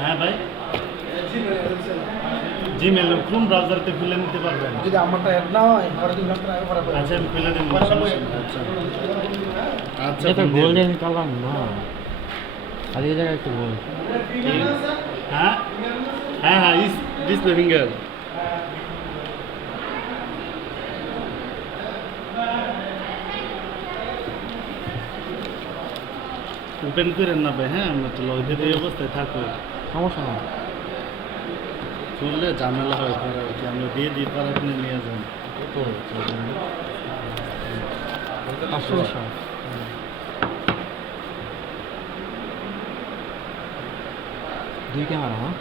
হ্যাঁ ভাই, Gmail Chrome ব্রাউজারতে খুলে নিতে পারবেন। যদি আমারটা অ্যাড না হয় পরে 2 ঘন্টা আগে পরে আচ্ছা আমি খুলে দেবো। আচ্ছা আচ্ছা এটা গোল্ডেন কালার না, আর এই জায়গায় একটু গোল্ড। হ্যাঁ হ্যাঁ হ্যাঁ, ইস ডিসপ্লে ফিঙ্গার। ওপেন করেন না ভাই, হ্যাঁ আমরা তো লগে এই অবস্থায় থাকবো, সমস্যা না। খুললে ঝামেলা হয়, পরে কি আমরা দিয়ে দিই, পরে আপনি নিয়ে যান। আসলে দুই ক্যামেরা, হ্যাঁ।